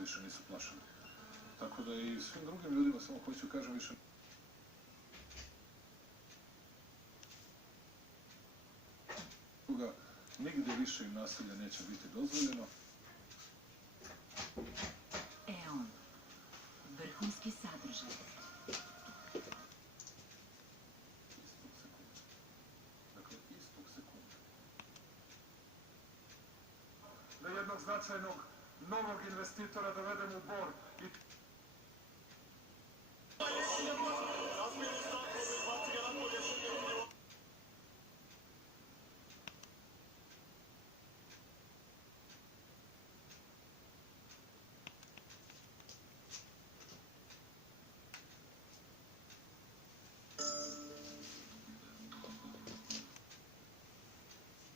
više nisu plašili. Tako da i svim drugim ljudima samo hoću kažem više nigde više im nasilja neće biti dozvoljeno. EON. Vrhunski sadržaj. Dakle, istog sekunda. Da jednog značajnog novog investitora dovedemo u Bor i...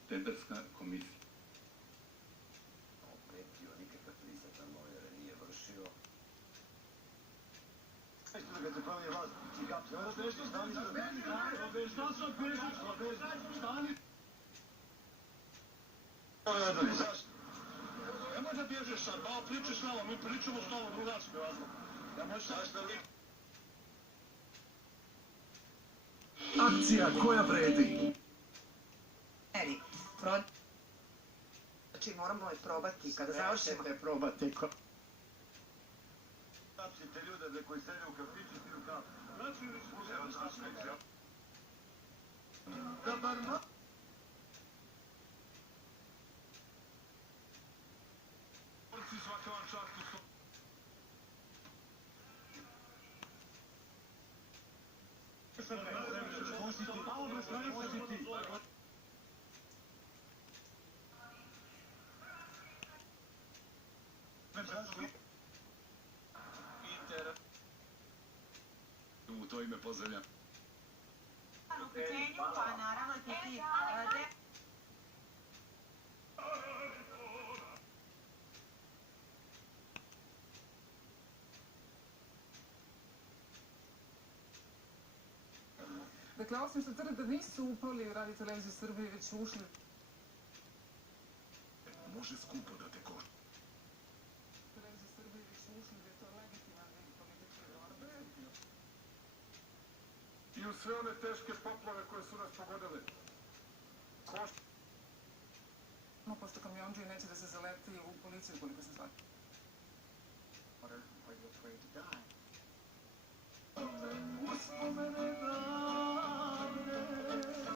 Tenderska komisija. Pretio, nikakav prisutan lojere nije vršio. Kad se promije vlast, i kapće, ovo beži, stani se, šta sad bežiš, stani. Zašto? Nemoj da bježeš sad, malo pričaš malo, mi pričamo s tobom drugački razlog. Nemoj sad što li... Akcija koja vredi. Znači moramo je probati kada završimo. Sve ćete probati. Tapsite ljude koji sede u kafiću i piju kafu. Evo znaš nekaj. Da bar ma... Svaka vam čast u svom... U to ime pozdravljam. U pitanju, pa naravno ti... Dakle, osim što tvrde da nisu upali radi televizije Srbije, već su ušli. Može skupo da te košta. Televizije Srbije već su ušli, da je to legitiman neki političke borbe. I u sve one teške poplave koje su nas pogodile. No, pošto kamionđije neće da se zaleti u policiju, koliko se zvati. Uspomene